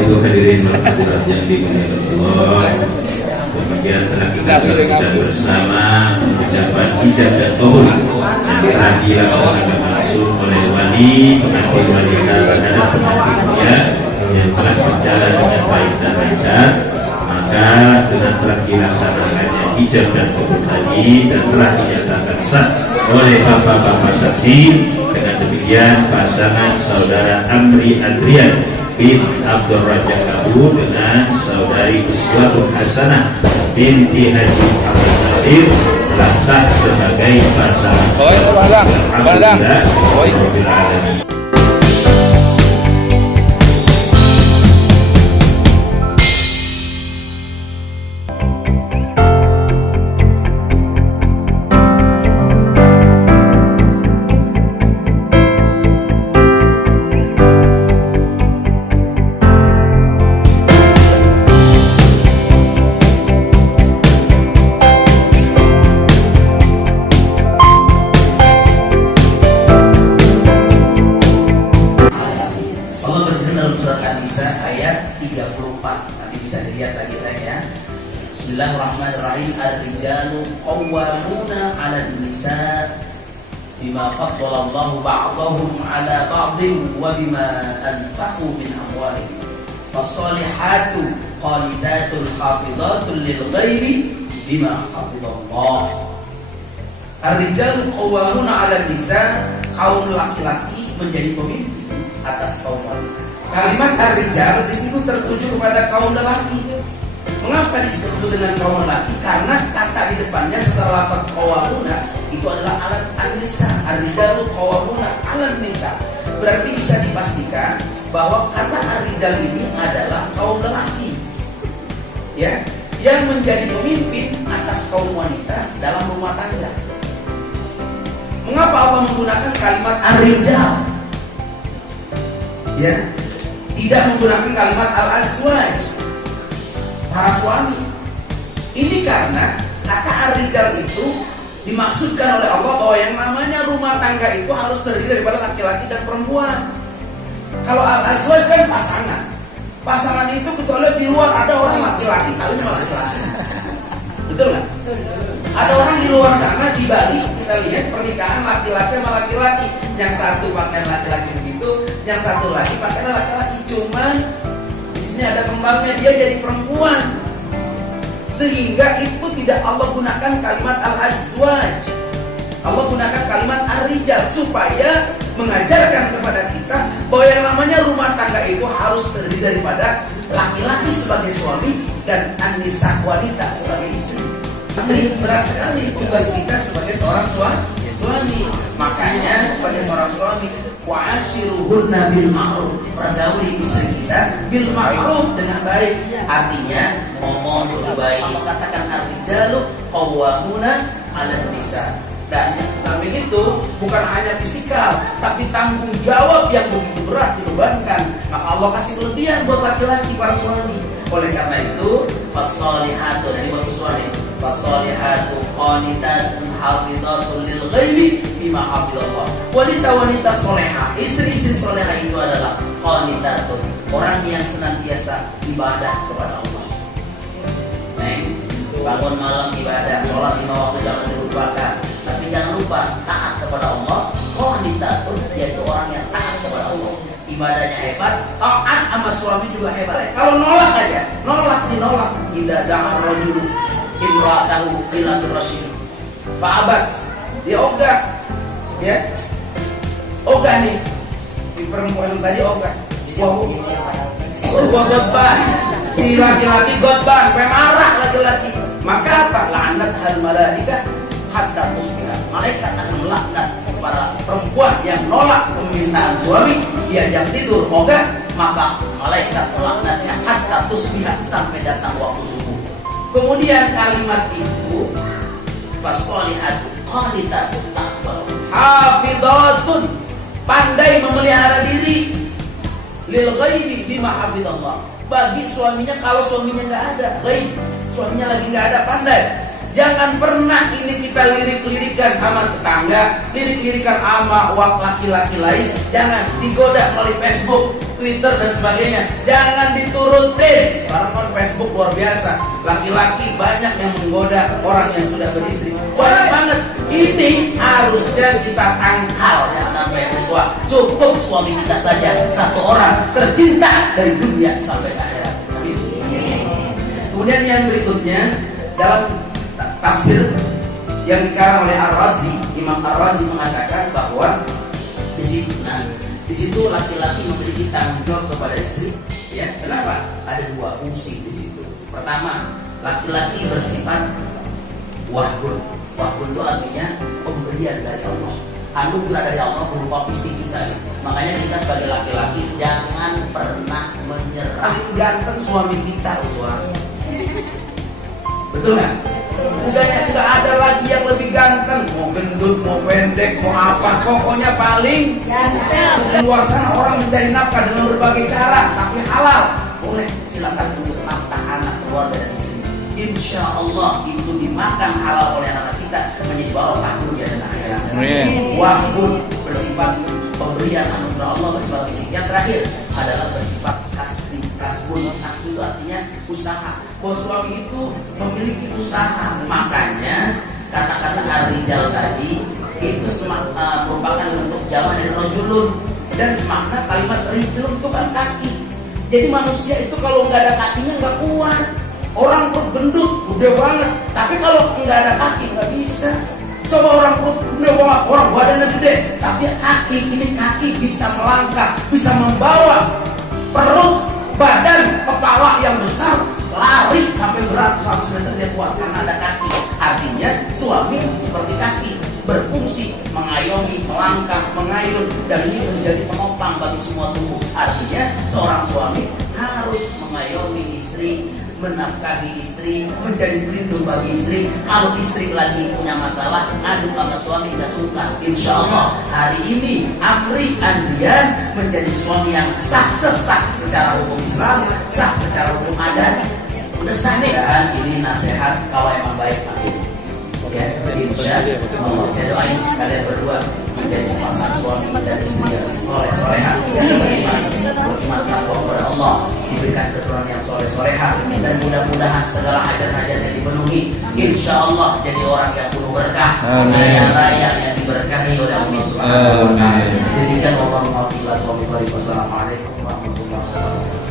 Itu hadirin hadirat yang dimuliakan Allah. Kemudian telah kita saksikan bersama ucapan ijab dan qabul yang telah dilaksanakan langsung oleh wali pengantin wanita terhadap pengantinnya yang telah berjalan dengan baik dan lancar. Maka dengan telah dilaksanakannya ijab dan qabul tadi dan telah dinyatakan sah oleh bapak-bapak saksi, dengan demikian pasangan saudara Amri Adrian bin Abdul Rajak Abu dengan saudari Uswatun Hasanah binti Haji Abdul Nasir telah sah sebagai pasangan. Alhamdulillah Rabbil Alamin. Bismillahirrahmanirrahim. Ar-rijalu qawwamuna 'alan nisa bima faddalallahu ba'dahum 'ala ba'din wa bima anfaqu min amwalihim. Fas-salihatu qanitatun hafizatul lil ghaibi bima hafizallah. Ar-rijalu qawwamuna 'alan nisa, kaum laki-laki menjadi pemimpin atas kaum wanita. Kalimat ar-rijal di situ tertuju kepada kaum lelaki. Mengapa disebut dengan kaum lelaki? Karena kata di depannya setelah lafaz qawwamuna itu adalah alat an-nisa. Ar-rijalu qawwamuna 'alan nisa. Berarti bisa dipastikan bahwa kata ar-rijal ini adalah kaum lelaki, ya, yang menjadi pemimpin atas kaum wanita dalam rumah tangga. Mengapa Allah menggunakan kalimat ar-rijal? Ya, tidak menggunakan kalimat al-azwaj, para suami. Ini karena kata ar-rijal itu dimaksudkan oleh Allah bahwa yang namanya rumah tangga itu harus terdiri daripada laki-laki dan perempuan. Kalau al-azwaj kan pasangan. Pasangan itu kecuali di luar ada orang laki-laki kawin sama laki-laki. Betul nggak? Ada orang di luar sana, di Bali kita lihat pernikahan laki-laki sama laki-laki. Yang satu pakaian laki-laki begitu, yang satu lagi pakaian laki-laki. Cuman ini ada kembangnya, dia jadi perempuan, sehingga itu tidak Allah gunakan kalimat al-azwaj. Allah gunakan kalimat ar-rijal supaya mengajarkan kepada kita bahwa yang namanya rumah tangga itu harus terdiri daripada laki-laki sebagai suami dan an-nisa wanita sebagai istri. Ini berat sekali tugas kita sebagai seorang suami. Makanya sebagai seorang suami, wa'ashiruhunna bil ma'ruf, pergauli istri kita bil ma'ruf, dengan baik. Artinya ngomong baik. Allah katakan ar-rijalu qawwamuna 'alan nisa. Dan samping itu bukan hanya fisikal, tapi tanggung jawab yang begitu berat dibebankan. Maka Allah kasih kelebihan buat laki-laki, para suami. Oleh karena itu, fas-salihatu dari waktu suami, fas-salihatu qanitatun hafizatul lil ghaibi bima hafizallah. Wanita-wanita soleha, istri-istri soleha itu adalah qanitatun, orang yang senantiasa ibadah kepada Allah. Bangun malam ibadah, sholat 5 waktu jangan dilupakan. Tapi jangan lupa taat kepada Allah. Qanitatun, yaitu orang yang taat kepada Allah. Ibadahnya hebat, taat sama suami juga hebat. Kalau nolak aja, dinolak. Idza da'a rajulu imra'atahu ila firasyin fa'abat, dia ogah, ya, ogah nih, si perempuan tadi ogah. Wah, gotban, si laki-laki gotban, marah laki-laki. Maka apa? Laknat hal malaika hatta tusbihah. Malaikat akan melaknat para perempuan yang nolak permintaan suami, diajak tidur ogah, maka malaikat melaknatnya hatta tusbihah, sampai datang waktu subuh. Kemudian kalimat itu fasolihatu qanitatun hafizatun, pandai memelihara diri. lima hafizallah. Bagi suaminya kalau suaminya nggak ada, baik, suaminya lagi nggak ada, pandai. Jangan pernah ini kita lirik-lirikan sama tetangga, lirik-lirikan sama laki-laki lain. Jangan digoda melalui Facebook, Twitter dan sebagainya. Jangan diturutin. Orang Facebook luar biasa. Laki-laki banyak yang menggoda orang yang sudah beristri. Banyak banget. Ini harusnya kita tangkal ya sampai tua. Cukup suami kita saja satu orang tercinta dari dunia sampai akhirat. Kemudian yang berikutnya dalam tafsir yang dikarang oleh Ar-Razi, Imam Ar-Razi mengatakan bahwa di situ laki-laki memiliki tanggung jawab kepada istri. Ya, kenapa? Ada dua fungsi di situ. Pertama, laki-laki bersifat wahbun. Wahbun itu artinya pemberian dari Allah, anugerah dari Allah berupa fisik kita. Makanya kita sebagai laki-laki jangan pernah menyerah. Paling ganteng suami kita, suami. Betul nggak? Bukannya tidak ada lagi yang lebih ganteng. Mau gendut, mau pendek, mau apa, pokoknya paling ganteng. Di luar sana orang mencari nafkah dengan berbagai cara, tapi halal. Boleh, silakan untuk nafkah anak, keluarga dan istri. Insya Allah itu dimakan halal oleh anak kita, menjadi barokah dunia dan akhirat. Wahbun bersifat pemberian anugerah Allah, bersifat fisik. Yang terakhir adalah bersifat kasbi. Kasbun itu artinya usaha. Bahwa suami itu memiliki usaha. Makanya kata-kata ar-rijal tadi itu merupakan bentuk jamak dari rajulun, dan semakna kalimat rijal itu kan kaki. Jadi manusia itu kalau nggak ada kakinya nggak kuat. Orang perut gendut gede banget, tapi kalau nggak ada kaki nggak bisa. Coba orang perut gede banget, orang badannya gede, tapi kaki bisa melangkah, bisa membawa perut, badan, kepala yang besar, lari sampai beratus-ratus meter dia kuat karena ada kaki. Artinya suami seperti kaki, berfungsi mengayomi, melangkah, mengayun, dan ini menjadi penopang bagi semua tubuh. Artinya seorang suami harus mengayomi istri, menafkahi istri, menjadi pelindung bagi istri. Kalau istri lagi punya masalah, adu sama suami nggak suka. Insya Allah hari ini Amri Andrian menjadi suami yang sah secara hukum Islam, sah secara hukum adat. Udah sah nih. Dan ini nasihat kalau emang baik makin. Ya, insya Allah saya doain kalian berdua menjadi sepasang suami dan istri yang soleh-soleha, beriman kepada Allah, diberikan keturunan yang soleh-soleha, dan mudah-mudahan segala hajat-hajatnya dipenuhi. Insya Allah jadi orang yang penuh berkah, raya yang diberkahi oleh Allah Subhanahu wa Ta'ala. Demikian, Allahumma wassalamualaikum warahmatullahi wabarakatuh.